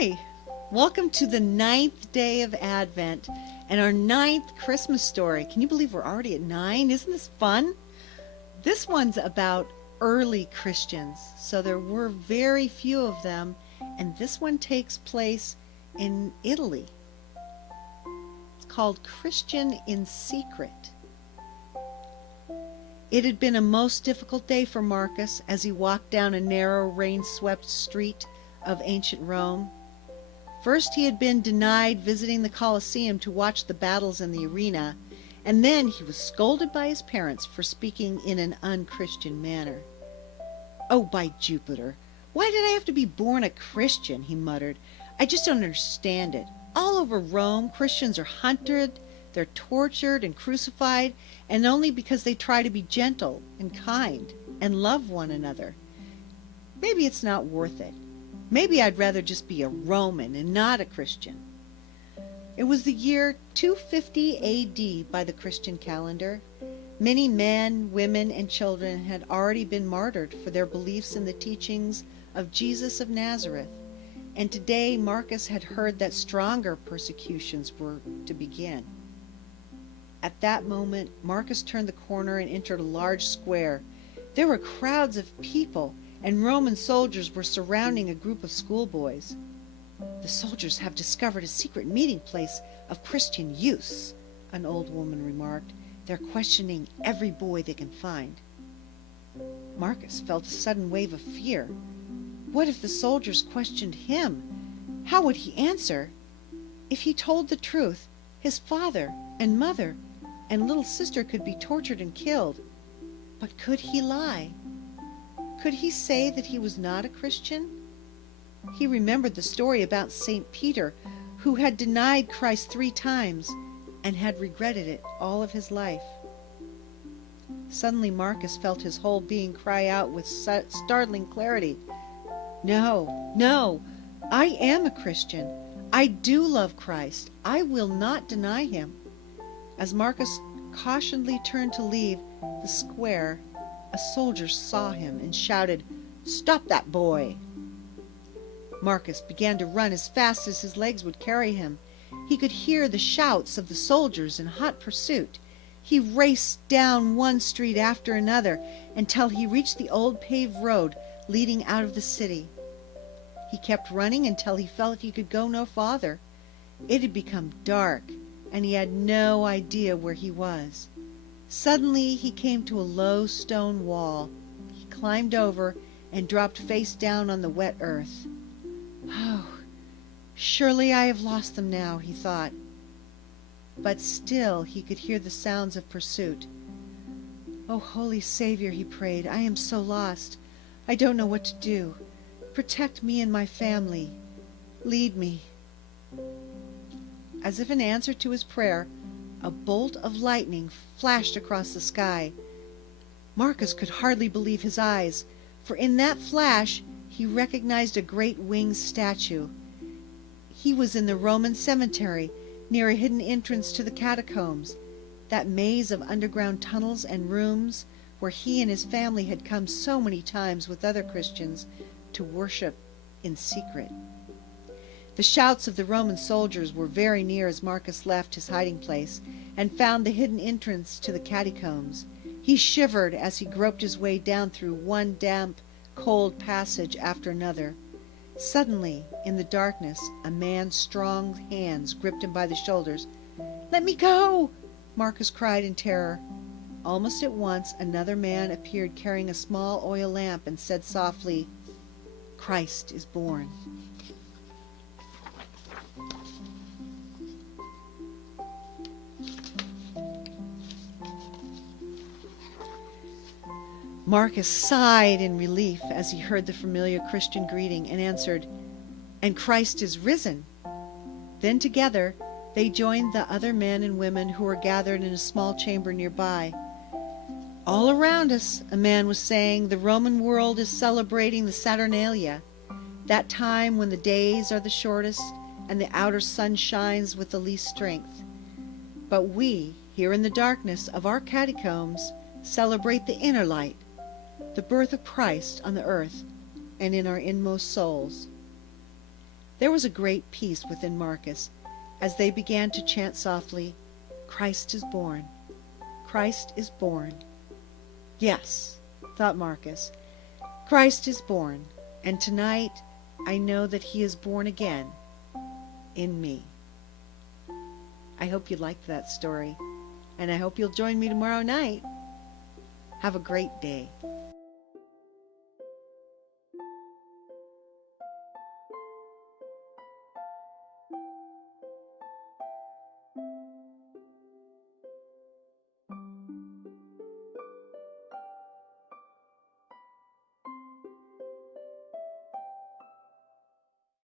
Hi, welcome to the 9th day of Advent and our 9th Christmas story. Can you believe we're already at 9? Isn't this fun? This one's about early Christians, so there were very few of them, and this one takes place in Italy. It's called Christian in Secret. It had been a most difficult day for Marcus as he walked down a narrow, rain-swept street of ancient Rome. First, he had been denied visiting the Colosseum to watch the battles in the arena, and then he was scolded by his parents for speaking in an unchristian manner. "Oh, by Jupiter, why did I have to be born a Christian?" he muttered. "I just don't understand it. All over Rome, Christians are hunted, they're tortured and crucified, and only because they try to be gentle and kind and love one another. Maybe it's not worth it. Maybe I'd rather just be a Roman and not a Christian." It was the year 250 A.D. by the Christian calendar. Many men, women, and children had already been martyred for their beliefs in the teachings of Jesus of Nazareth, and today Marcus had heard that stronger persecutions were to begin. At that moment, Marcus turned the corner and entered a large square. There were crowds of people, and Roman soldiers were surrounding a group of schoolboys. "The soldiers have discovered a secret meeting place of Christian youths," an old woman remarked. "They're questioning every boy they can find." Marcus felt a sudden wave of fear. What if the soldiers questioned him? How would he answer? If he told the truth, his father and mother and little sister could be tortured and killed. But could he lie? Could he say that he was not a Christian? He remembered the story about St. Peter, who had denied Christ 3 times and had regretted it all of his life. Suddenly Marcus felt his whole being cry out with startling clarity, "No, no, I am a Christian. I do love Christ. I will not deny him." As Marcus cautiously turned to leave the square, a soldier saw him and shouted, "Stop that boy!" Marcus began to run as fast as his legs would carry him. He could hear the shouts of the soldiers in hot pursuit. He raced down one street after another until he reached the old paved road leading out of the city. He kept running until he felt he could go no farther. It had become dark, and he had no idea where he was. Suddenly he came to a low stone wall. He climbed over and dropped face down on the wet earth. "Oh, surely I have lost them now," he thought. But still he could hear the sounds of pursuit. "Oh, Holy Savior," he prayed, "I am so lost. I don't know what to do. Protect me and my family. Lead me." As if in answer to his prayer, a bolt of lightning flashed across the sky. Marcus could hardly believe his eyes, for in that flash he recognized a great winged statue. He was in the Roman cemetery, near a hidden entrance to the catacombs, that maze of underground tunnels and rooms where he and his family had come so many times with other Christians to worship in secret. The shouts of the Roman soldiers were very near as Marcus left his hiding place and found the hidden entrance to the catacombs. He shivered as he groped his way down through one damp, cold passage after another. Suddenly, in the darkness, a man's strong hands gripped him by the shoulders. "Let me go!" Marcus cried in terror. Almost at once, another man appeared carrying a small oil lamp and said softly, "Christ is born." Marcus sighed in relief as he heard the familiar Christian greeting and answered, "And Christ is risen." Then together they joined the other men and women who were gathered in a small chamber nearby. "All around us," a man was saying, "the Roman world is celebrating the Saturnalia, that time when the days are the shortest and the outer sun shines with the least strength. But we, here in the darkness of our catacombs, celebrate the inner light, the birth of Christ on the earth and in our inmost souls." There was a great peace within Marcus as they began to chant softly, "Christ is born. Christ is born." Yes, thought Marcus, Christ is born, and tonight I know that he is born again in me. I hope you liked that story, and I hope you'll join me tomorrow night. Have a great day.